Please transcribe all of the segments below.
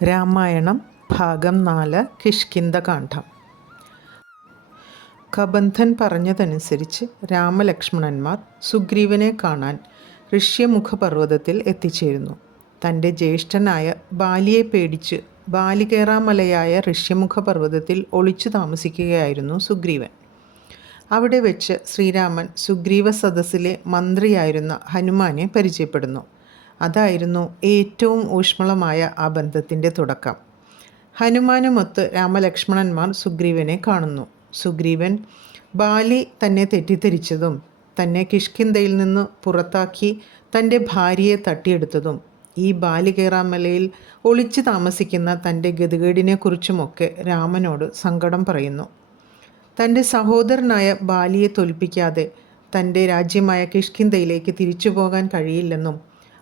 രാമായണം ഭാഗം 4 കിഷ്കിന്ധകാന്ഡം. കബന്ധൻ പറഞ്ഞതനുസരിച്ച് രാമലക്ഷ്മണന്മാർ സുഗ്രീവനെ കാണാൻ ഋഷ്യമുഖപർവ്വതത്തിൽ എത്തിച്ചേരുന്നു. തൻ്റെ ജ്യേഷ്ഠനായ ബാലിയെ പേടിച്ച് ബാലികേറാമലയായ ഋഷ്യമുഖപർവ്വതത്തിൽ ഒളിച്ചു താമസിക്കുകയായിരുന്നു സുഗ്രീവൻ. അവിടെ വെച്ച് ശ്രീരാമൻ സുഗ്രീവ സദസ്സിലെ മന്ത്രിയായിരുന്ന ഹനുമാനെ പരിചയപ്പെടുന്നു. അതായിരുന്നു ഏറ്റവും ഊഷ്മളമായ ആ ബന്ധത്തിൻ്റെ തുടക്കം. ഹനുമാനുമൊത്ത് രാമലക്ഷ്മണന്മാർ സുഗ്രീവനെ കാണുന്നു. സുഗ്രീവൻ ബാലി തന്നെ തെറ്റിദ്ധരിച്ചതും തന്നെ കിഷ്കിന്ധയിൽ നിന്ന് പുറത്താക്കി തൻ്റെ ഭാര്യയെ തട്ടിയെടുത്തതും ഈ ബാലികേറാമലയിൽ ഒളിച്ചു താമസിക്കുന്ന തൻ്റെ ഗതികേടിനെക്കുറിച്ചുമൊക്കെ രാമനോട് സങ്കടം പറയുന്നു. തൻ്റെ സഹോദരനായ ബാലിയെ തോൽപ്പിക്കാതെ തൻ്റെ രാജ്യമായ കിഷ്കിന്ധയിലേക്ക് തിരിച്ചു പോകാൻ കഴിയില്ലെന്നും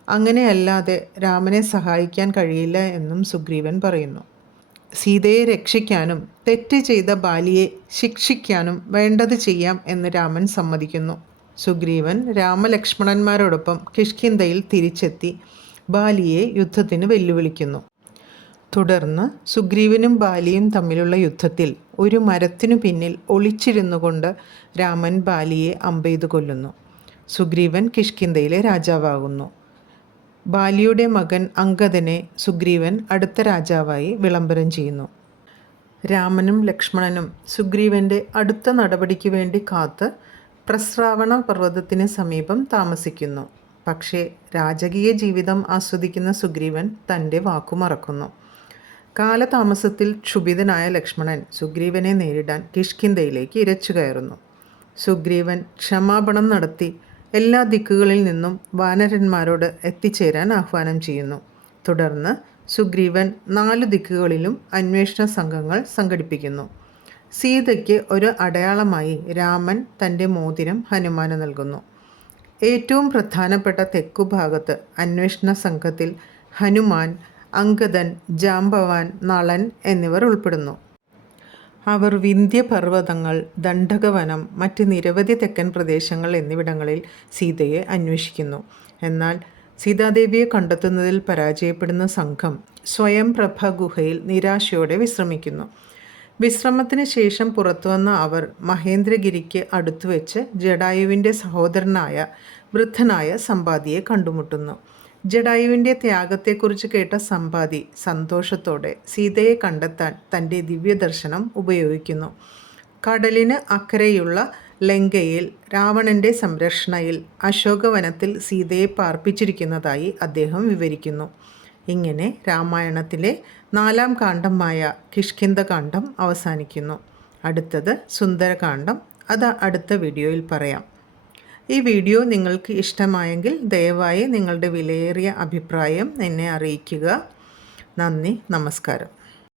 അങ്ങനെയല്ലാതെ രാമനെ സഹായിക്കാൻ കഴിയില്ല എന്നും സുഗ്രീവൻ പറയുന്നു. സീതയെ രക്ഷിക്കാനും തെറ്റ് ചെയ്ത ബാലിയെ ശിക്ഷിക്കാനും വേണ്ടത് ചെയ്യാം എന്ന് രാമൻ സമ്മതിക്കുന്നു. സുഗ്രീവൻ രാമലക്ഷ്മണന്മാരോടൊപ്പം കിഷ്കിന്ധയിൽ തിരിച്ചെത്തി ബാലിയെ യുദ്ധത്തിന് വെല്ലുവിളിക്കുന്നു. തുടർന്ന് സുഗ്രീവനും ബാലിയും തമ്മിലുള്ള യുദ്ധത്തിൽ ഒരു മരത്തിനു പിന്നിൽ ഒളിച്ചിരുന്നു കൊണ്ട് രാമൻ ബാലിയെ അമ്പെയ്തു കൊല്ലുന്നു. സുഗ്രീവൻ കിഷ്കിന്ധയിലെ രാജാവാകുന്നു. ബാലിയുടെ മകൻ അംഗദനെ സുഗ്രീവൻ അടുത്ത രാജാവായി വിളംബരം ചെയ്യുന്നു. രാമനും ലക്ഷ്മണനും സുഗ്രീവൻ്റെ അടുത്ത നടപടിക്ക് വേണ്ടി കാത്ത് പ്രസ്രാവണ പർവ്വതത്തിന് സമീപം താമസിക്കുന്നു. പക്ഷേ രാജകീയ ജീവിതം ആസ്വദിക്കുന്ന സുഗ്രീവൻ തൻ്റെ വാക്കു മറക്കുന്നു. കാലതാമസത്തിൽ ക്ഷുഭിതനായ ലക്ഷ്മണൻ സുഗ്രീവനെ നേരിടാൻ കിഷ്കിന്ധയിലേക്ക് ഇരച്ചു കയറുന്നു. സുഗ്രീവൻ ക്ഷമാപണം നടത്തി എല്ലാ ദിക്കുകളിൽ നിന്നും വാനരന്മാരോട് എത്തിച്ചേരാൻ ആഹ്വാനം ചെയ്യുന്നു. തുടർന്ന് സുഗ്രീവൻ 4 ദിക്കുകളിലും അന്വേഷണ സംഘങ്ങൾ സംഘടിപ്പിക്കുന്നു. സീതയ്ക്ക് ഒരു അടയാളമായി രാമൻ തൻ്റെ മോതിരം ഹനുമാന് നൽകുന്നു. ഏറ്റവും പ്രധാനപ്പെട്ട തെക്കുഭാഗത്ത് അന്വേഷണ സംഘത്തിൽ ഹനുമാൻ, അംഗദൻ, ജാംബവാൻ, നളൻ എന്നിവർ ഉൾപ്പെടുന്നു. അവർ വിന്ധ്യപർവ്വതങ്ങൾ, ദണ്ഡകവനം, മറ്റ് നിരവധി തെക്കൻ പ്രദേശങ്ങൾ എന്നിവിടങ്ങളിൽ സീതയെ അന്വേഷിക്കുന്നു. എന്നാൽ സീതാദേവിയെ കണ്ടെത്തുന്നതിൽ പരാജയപ്പെടുന്ന സംഘം സ്വയംപ്രഭ ഗുഹയിൽ നിരാശയോടെ വിശ്രമിക്കുന്നു. വിശ്രമത്തിന് ശേഷം പുറത്തുവന്ന അവർ മഹേന്ദ്രഗിരിക്ക് അടുത്തുവെച്ച് ജടായുവിൻ്റെ സഹോദരനായ വൃദ്ധനായ സമ്പാദിയെ കണ്ടുമുട്ടുന്നു. ജടായുവിൻ്റെ ത്യാഗത്തെക്കുറിച്ച് കേട്ട സമ്പാദി സന്തോഷത്തോടെ സീതയെ കണ്ടെത്താൻ തൻ്റെ ദിവ്യദർശനം ഉപയോഗിക്കുന്നു. കടലിന് അക്കരെയുള്ള ലങ്കയിൽ രാവണൻ്റെ സംരക്ഷണയിൽ അശോകവനത്തിൽ സീതയെ പാർപ്പിച്ചിരിക്കുന്നതായി അദ്ദേഹം വിവരിക്കുന്നു. ഇങ്ങനെ രാമായണത്തിലെ 4ാം കാണ്ഡമായ കിഷ്കിന്ധകാന്ഡം അവസാനിക്കുന്നു. അടുത്തത് സുന്ദരകാന്ഡം. അത് അടുത്ത വീഡിയോയിൽ പറയാം. ഈ വീഡിയോ നിങ്ങൾക്ക് ഇഷ്ടമായെങ്കിൽ ദയവായി നിങ്ങളുടെ വിലയേറിയ അഭിപ്രായം എന്നെ അറിയിക്കുക. നന്ദി, നമസ്കാരം.